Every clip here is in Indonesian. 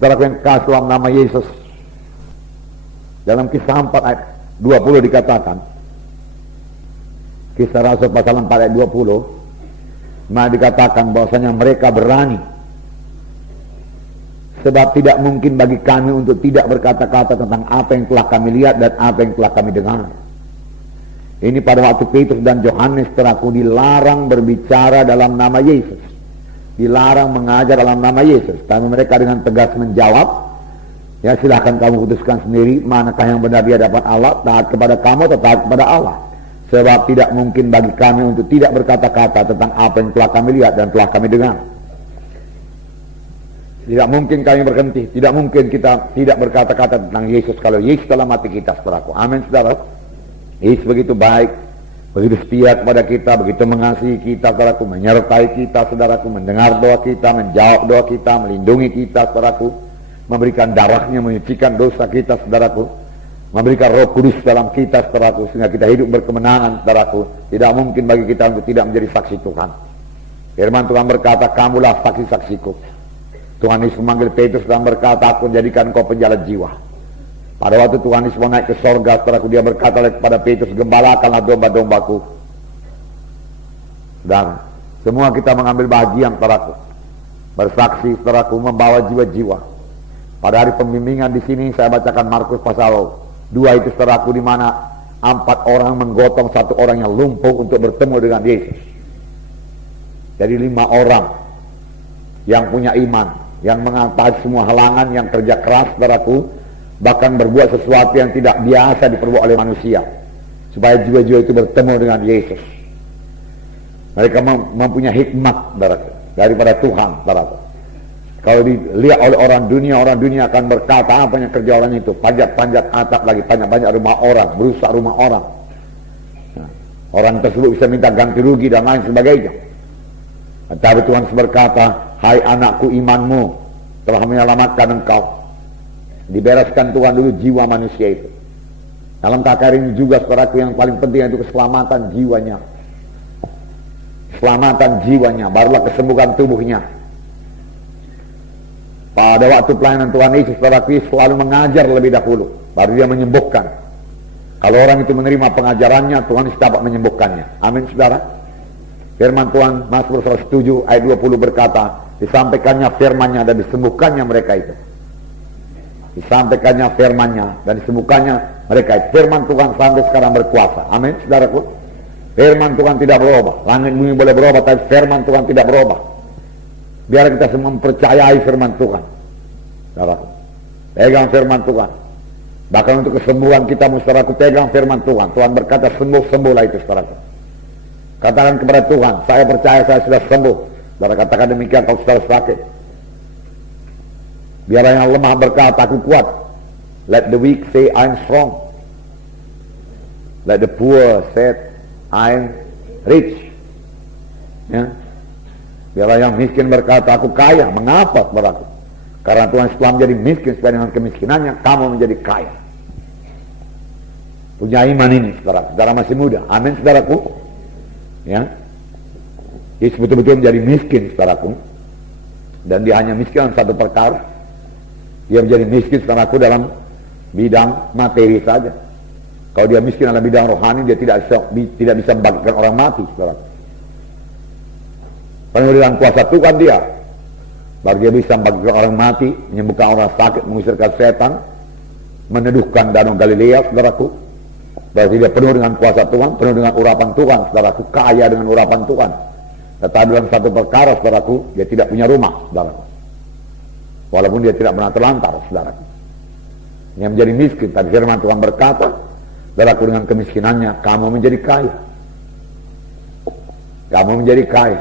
Saudaraku yang kasih dalam nama Yesus, dalam Kisah 4 ayat 20 dikatakan, Kisah Rasul pasal 4 ayat 20, maka dikatakan bahwasanya mereka berani, sebab tidak mungkin bagi kami untuk tidak berkata-kata tentang apa yang telah kami lihat dan apa yang telah kami dengar. Ini pada waktu Petrus dan Yohanes saudaraku dilarang berbicara dalam nama Yesus, dilarang mengajar dalam nama Yesus, tapi mereka dengan tegas menjawab, ya silahkan kamu putuskan sendiri manakah yang benar di hadapan Allah, taat kepada kamu atau taat kepada Allah. Sebab tidak mungkin bagi kami untuk tidak berkata-kata tentang apa yang telah kami lihat dan telah kami dengar. Tidak mungkin kami berhenti, tidak mungkin kita tidak berkata-kata tentang Yesus kalau Yesus dalam hati kita, saudaraku. Amin, saudara. Yesus begitu baik, begitu setia kepada kita, begitu mengasihi kita, saudaraku, menyertai kita, saudaraku, mendengar doa kita, menjawab doa kita, melindungi kita, saudaraku, memberikan darahnya, menyucikan dosa kita, saudaraku, memberikan Roh Kudus dalam kita, saudaraku, sehingga kita hidup berkemenangan, saudaraku. Tidak mungkin bagi kita untuk tidak menjadi saksi Tuhan. Firman Tuhan berkata, kamulah saksi-saksiku. Tuhan Yesus memanggil Petrus dan berkata, aku jadikan kau penjala jiwa. Pada waktu Tuhan Yesus mau naik ke sorga, saudaraku, dia berkata kepada Petrus, gembalakanlah domba-dombaku. Dan semua kita mengambil bagian, saudaraku, bersaksi, saudaraku, membawa jiwa-jiwa. Pada hari pembimbingan di sini saya bacakan Markus pasal 2 itu, saudaraku, di mana 4 orang menggotong 1 orang yang lumpuh untuk bertemu dengan Yesus. Jadi 5 orang yang punya iman, yang mengatasi semua halangan, yang kerja keras, saudaraku, bahkan berbuat sesuatu yang tidak biasa diperbuat oleh manusia, supaya jiwa-jiwa itu bertemu dengan Yesus. Mereka mempunyai hikmat, saudaraku, daripada Tuhan, saudaraku. Kalau dilihat oleh orang dunia akan berkata, apa yang kerja orang itu? Panjat-panjat atap lagi, panjat-panjat rumah orang, berusak rumah orang. Nah, orang tersebut bisa minta ganti rugi dan lain sebagainya. Tapi Tuhan berkata, hai anakku, imanmu telah menyelamatkan engkau. Dibereskan Tuhan dulu jiwa manusia itu. Dalam takar ini juga, saudaraku, yang paling penting itu keselamatan jiwanya. Keselamatan jiwanya, barulah kesembuhan tubuhnya. Pada waktu pelayanan Tuhan Yesus, saudaraku, selalu mengajar lebih dahulu, baru dia menyembuhkan. Kalau orang itu menerima pengajarannya, Tuhan Yesus dapat menyembuhkannya. Amin, saudara. Firman Tuhan Mazmur 107 ayat 20 berkata, disampaikannya firman-Nya dan disembuhkannya mereka itu. Disampaikannya firman-Nya dan disembuhkannya mereka itu. Firman Tuhan sampai sekarang berkuasa. Amin, saudaraku. Firman Tuhan tidak berubah. Langit bumi boleh berubah, tapi firman Tuhan tidak berubah. Biar kita semua mempercayai firman Tuhan, saudaraku. Pegang firman Tuhan. Bahkan untuk kesembuhan kita, saudaraku, pegang firman Tuhan. Tuhan berkata, sembuh-sembuhlah itu, saudaraku. Katakan kepada Tuhan, saya percaya saya sudah sembuh. Saudara katakan demikian kalau saudara sakit. Biar yang lemah berkata, aku kuat. Let the weak say, I'm strong. Let the poor say, I'm rich. Ya. Biar yang miskin berkata, aku kaya. Mengapa, saudaraku? Karena Tuhan setelah menjadi miskin, supaya dengan kemiskinannya kamu menjadi kaya. Punya iman ini, saudara. Saudara masih muda. Amin, saudaraku. Ya, Yesus betul-betul menjadi miskin, saudaraku. Dan dia hanya miskin dalam satu perkara. Dia menjadi miskin, saudaraku, dalam bidang materi saja. Kalau dia miskin dalam bidang rohani, dia tidak bisa membagikan orang mati, saudaraku. Penuh dengan kuasa Tuhan dia, baru dia bisa membagikan orang mati, menyembuhkan orang sakit, mengusirkan setan, meneduhkan danau Galilea, saudaraku. Berarti dia penuh dengan kuasa Tuhan, penuh dengan urapan Tuhan, saudaraku, kaya dengan urapan Tuhan. Tetapi dalam satu perkara, saudaraku, dia tidak punya rumah, saudaraku. Walaupun dia tidak pernah terlantar, saudaraku. Dia menjadi miskin, tapi firman Tuhan berkata, saudaraku, dengan kemiskinannya kamu menjadi kaya. Kamu menjadi kaya.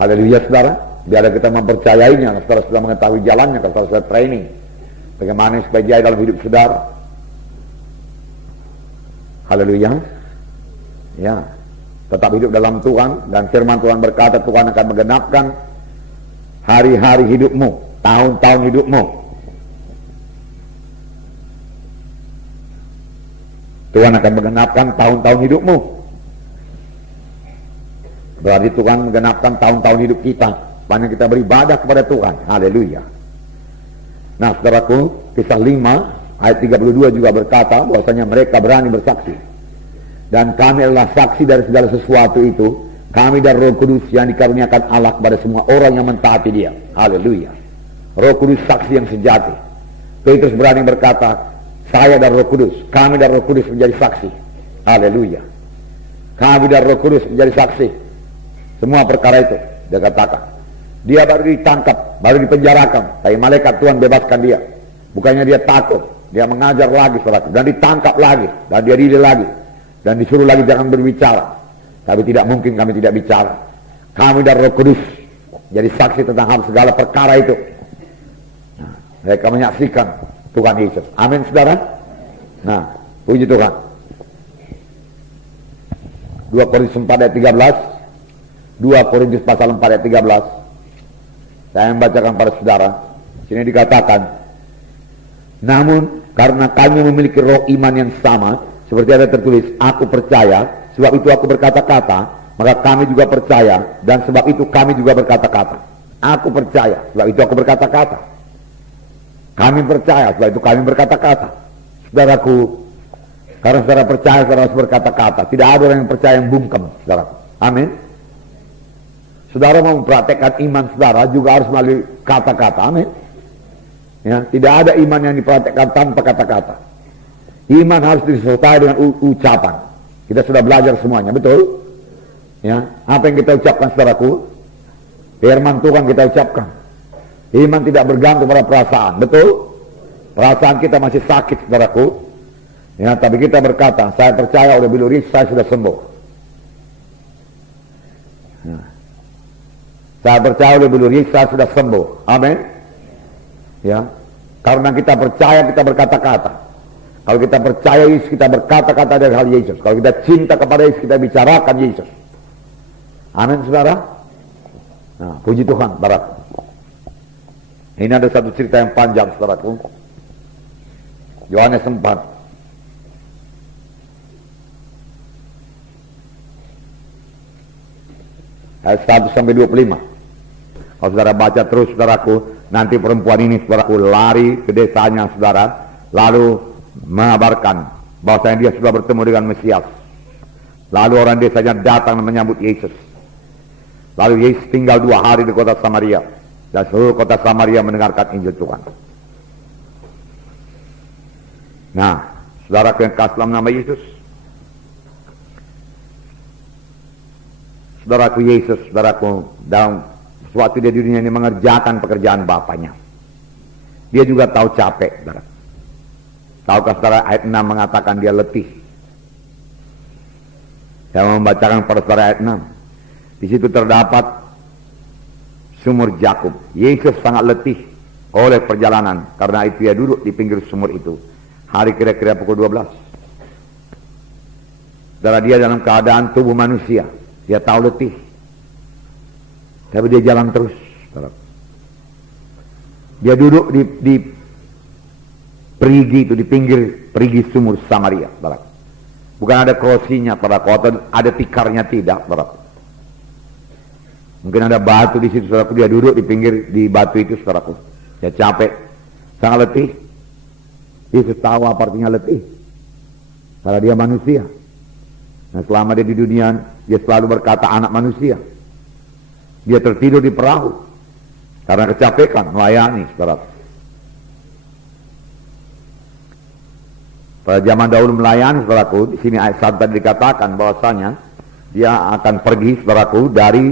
Haleluya, saudara. Biar kita mempercayainya, saudara sudah mengetahui jalannya, saudara sudah training. Bagaimana supaya jaya dalam hidup saudara. Haleluya. Ya. Tetap hidup dalam Tuhan, dan firman Tuhan berkata Tuhan akan menggenapkan hari-hari hidupmu, tahun-tahun hidupmu. Tuhan akan menggenapkan tahun-tahun hidupmu. Berarti Tuhan menggenapkan tahun-tahun hidup kita. sepanjang kita beribadah kepada Tuhan. Haleluya. Nah, saudaraku, kisah 5 ayat 32 juga berkata bahwasanya mereka berani bersaksi. Dan kami adalah saksi dari segala sesuatu itu. Kami dan Roh Kudus yang dikaruniakan Allah kepada semua orang yang mentaati Dia. Haleluya. Roh Kudus saksi yang sejati. Petrus berani berkata, saya dan Roh Kudus, kami dan Roh Kudus menjadi saksi. Haleluya. Kami dan Roh Kudus menjadi saksi. Semua perkara itu dia katakan. Dia baru ditangkap, baru dipenjarakan, tapi malaikat Tuhan bebaskan dia. Bukannya dia takut, dia mengajar lagi saudara, dan ditangkap lagi, dan dia diri lagi, dan disuruh lagi jangan berbicara. Tapi tidak mungkin kami tidak bicara. Kami dan Roh Kudus jadi saksi tentang hal segala perkara itu. Nah, mereka menyaksikan Tuhan Yesus. Amin saudara. Nah, puji Tuhan. 2 Korintus 4 ayat 13. 2 Korintus pasal 4 ayat 13. Saya membacakan pada saudara. Sini dikatakan, namun karena kami memiliki roh iman yang sama, seperti ada tertulis, aku percaya, sebab itu aku berkata-kata, maka kami juga percaya, dan sebab itu kami juga berkata-kata. Aku percaya, sebab itu aku berkata-kata. Kami percaya, sebab itu kami berkata-kata. Saudaraku, karena saudara percaya, saudara harus berkata-kata. Tidak ada orang yang percaya yang bungkam, saudaraku. Amin. Saudara mau mempraktekkan iman saudara juga harus melalui kata-kata. Amin. Ya, tidak ada iman yang dipraktekkan tanpa kata-kata. Iman harus disertai dengan ucapan. Kita sudah belajar semuanya, betul? Ya, apa yang kita ucapkan saudaraku? Firman Tuhan kita ucapkan. Iman tidak bergantung pada perasaan, betul? Perasaan kita masih sakit saudaraku. Ya, tapi kita berkata, saya percaya oleh biluri saya sudah sembuh. Ya. Saya percaya oleh biluri saya sudah sembuh. Amin. Ya, karena kita percaya kita berkata-kata. Kalau kita percaya Yesus, kita berkata-kata dari hal Yesus. Kalau kita cinta kepada Yesus, kita bicarakan Yesus. Amin, saudara. Nah, puji Tuhan, barat. Ini ada satu cerita yang panjang, saudaraku. Yohanes 4. Ayat 1 sampai 25. Kalau saudara baca terus, saudaraku, nanti perempuan ini, saudaraku, lari ke desanya, saudara, lalu mengabarkan bahwasanya dia sudah bertemu dengan Mesias. Lalu orang desanya datang menyambut Yesus. Lalu Yesus tinggal 2 hari di kota Samaria, dan seluruh kota Samaria mendengarkan Injil Tuhan. Nah, saudaraku yang kasih dalam nama Yesus, saudaraku Yesus, saudaraku, dalam suatu dia di dunia ini mengerjakan pekerjaan Bapaknya. Dia juga tahu capek, saudara. Tahukah saudara ayat 6 mengatakan dia letih. Saya membacakan pada saudara ayat 6. Di situ terdapat sumur Jakub. Yesus sangat letih oleh perjalanan, karena itu dia duduk di pinggir sumur itu. Hari kira-kira pukul 12. Saudara, dia dalam keadaan tubuh manusia. Dia tahu letih. Tapi dia jalan terus. Dia duduk di perigi itu, di pinggir perigi sumur Samaria. Bukan ada krosinya, atau ada tikarnya, tidak. Mungkin ada batu di situ, saudaraku. Dia duduk di pinggir, di batu itu, saudaraku. Dia capek, sangat letih. Yesus tahu apa artinya letih. Karena dia manusia. Nah, selama dia di dunia, dia selalu berkata anak manusia. Dia tertidur di perahu karena kecapekan melayani, saudara. Pada zaman dahulu melayani, saudaraku, di sini ayat 1 tadi dikatakan bahwasanya dia akan pergi, saudaraku, dari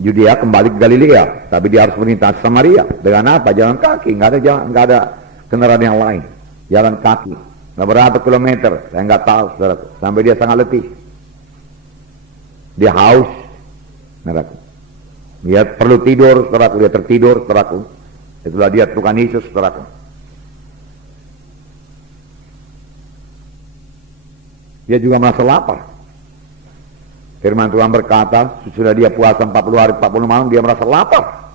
Yudea kembali ke Galilea, tapi dia harus melintasi Samaria. Dengan apa? Jalan kaki, nggak ada kendaraan yang lain. Jalan kaki. Nah, berapa kilometer? Saya nggak tahu, saudaraku. Sampai dia sangat letih. Dia haus, saudaraku. Dia perlu tidur, saudaraku. Dia tertidur, saudaraku. Itulah dia Tuhan Yesus, saudaraku. Dia juga merasa lapar. Firman Tuhan berkata, sudah dia puasa 40 hari 40 malam, dia merasa lapar.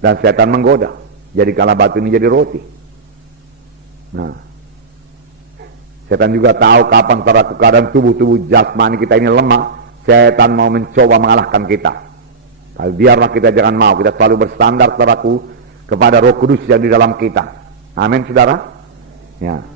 Dan setan menggoda. Jadi kala batu ini jadi roti. Nah, setan juga tahu kapan keadaan tubuh jasmani kita ini lemah. Setan mau mencoba mengalahkan kita. Tapi biarlah kita jangan mau, kita selalu bersandar saudaraku kepada Roh Kudus yang di dalam kita. Amin saudara. Ya.